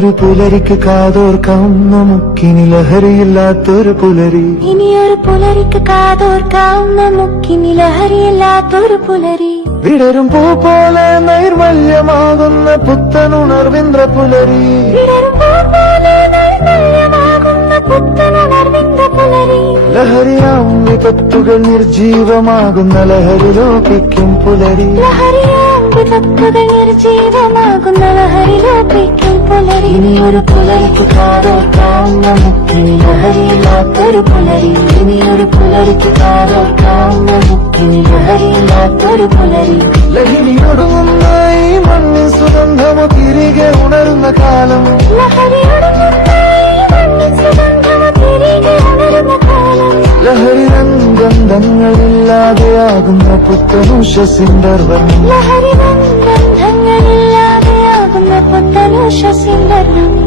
ഇനിയൊരു പുലരിക്ക് കാതോർക്കാം നമുക്കിനി ലഹരിയില്ലാത്തൊരു പുലരി. ഇനിയൊരു പുലരിക്ക് കാതോർക്കാം നമുക്കിനി ലഹരിയില്ലാത്തൊരു പുലരി. വിടരും പൂ പോലെ നൈർമല്യമാകുന്ന പുത്തനുണർവിന്ദ്ര പുലരി. വിടരും പൂ പോലെ നൈർമല്യമാകുന്ന പുത്തനുണർവിന്ദ്ര പുലരി. ലഹരിയാം വിപത്തുകൾ നിർജീവമാകുന്ന ലഹരി ലോപിക്കും പുലരി. ലഹരിയാം വിപത്തുകൾ നിർജീവമാകുന്ന ലഹരി ലോപിക്കും പുലരി. ഇനിയൊരു പുലരിക്ക് കാതോർക്കാം നമുക്കിനി ലഹരിയില്ലാത്തൊരു പുലരി. ഇനിയൊരു പുലരിക്ക് കാതോർക്കാം നമുക്കിനി ലഹരിയില്ലാത്തൊരു പുലരി. ലഹരിയൊടുങ്ങുന്ന ഈ മണ്ണിൻ സുഗന്ധമോ തിരികെ ഉണരുന്ന കാലം. ലഹരി ഗന്ധങ്ങളില്ലാതെയാകുന്ന പുത്തനുഷസിന്റെ വർണ്ണം. ലഹരി ഗന്ധങ്ങളില്ലാതെയാകുന്ന പുത്തനുഷസിന്റെ വർണ്ണം.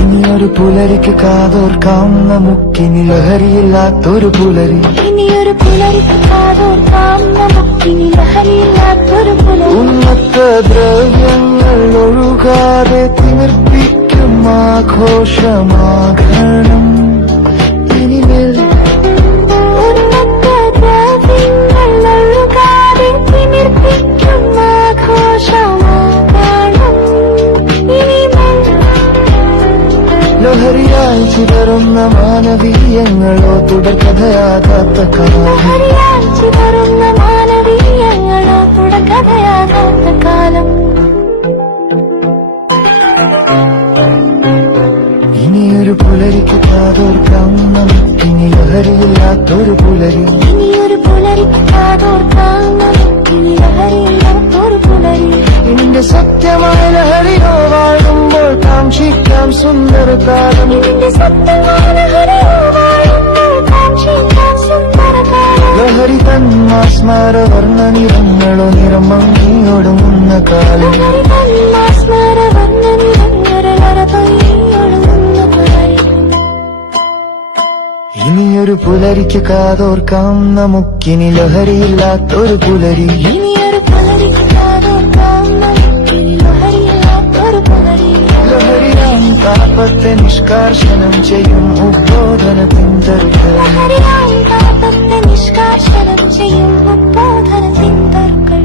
ഇനിയൊരു പുലരിക്ക് കാതോർക്കാം നമുക്കിനി ലഹരിയില്ലാത്തൊരു പുലരി. ഇനിയൊരു പുലരിക്ക് കാതോർക്കാം നമുക്കിനി ലഹരിയില്ലാത്തൊരു പുലരി. ഉന്നത ദ്രവ്യങ്ങൾ ഒഴുകാതെ തിമിർപ്പിക്കും ആഘോഷമാകണം ഇനിമേൽ. ഉന്നത ദ്രവ്യങ്ങൾ ഒഴുകാതെ തിമിർപ്പിക്കും ആഘോഷമാകണം ഇനിമേൽ. ലഹരിയായി ചിതറുന്ന മാനവീയങ്ങളോ തുടർക്കഥയാകാത്ത കാലം. ലഹരിയായി ചിതറുന്ന മാനവീയങ്ങളോ തുടർക്കഥയാകാത്ത കാലം. ഇനിയൊരു പുലരിക്ക് കാതോർക്കാം നമുക്കിനി ലഹരിയില്ലാത്തൊരു പുലരി. ഇനിയൊരു പുലരിക്ക് കാതോർക്കാം നമുക്കിനി ലഹരിയില്ലാത്തൊരു പുലരി. നിന്റെ സത്യമായ ലഹരിയോ വാഴുമ്പോൾ കാക്ഷിക്കാം സുന്ദരകാലം. നിന്റെ സത്യമായ ലഹരിയോ വാഴുമ്പോൾ കാക്ഷിക്കാം സുന്ദരകാലം. ലഹരി തന്മാസ്മര വർണ്ണ നിറങ്ങളോ നിറം മങ്ങിയൊടുങ്ങുന്ന കാലം. ലഹരി തന്മാസ്മര വർണ്ണ നിറങ്ങളോ നിറമങ്ങിയൊടുങ്ങുന്ന കാലം. ഇനിയൊരു പുലരിക്ക് കാതോർക്കാം നമുക്കിനി ലഹരിയില്ലാത്തൊരു പുലരി. ഇനിയൊരു പുലരിക്ക് കാതോർക്കാം നമുക്കിനി ലഹരിയില്ലാത്തൊരു പുലരി. ലഹരിയാം താപത്തെ നിഷ്കാർഷണം ചെയ്യും ഉദ്ബോധനത്തിൻ തരുക്കൾ. ലഹരിയാം താപത്തെ നിഷ്കാർഷണം ചെയ്യും ഉദ്ബോധനത്തിൻ തരുക്കൾ.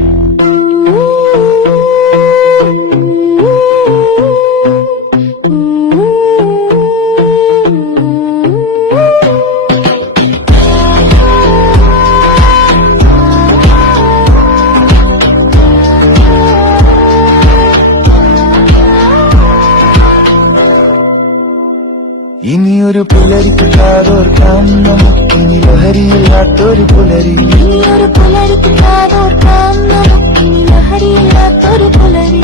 ഇനിയൊരു പുലരിക്ക് കാതോർക്കാം നമുക്കിനി ലഹരിയില്ലാത്തൊരു പുലരി. ഇനിയൊരു പുലരിക്ക് കാതോർക്കാം നമുക്കിനി ലഹരിയില്ലാത്തൊരു പുലരി.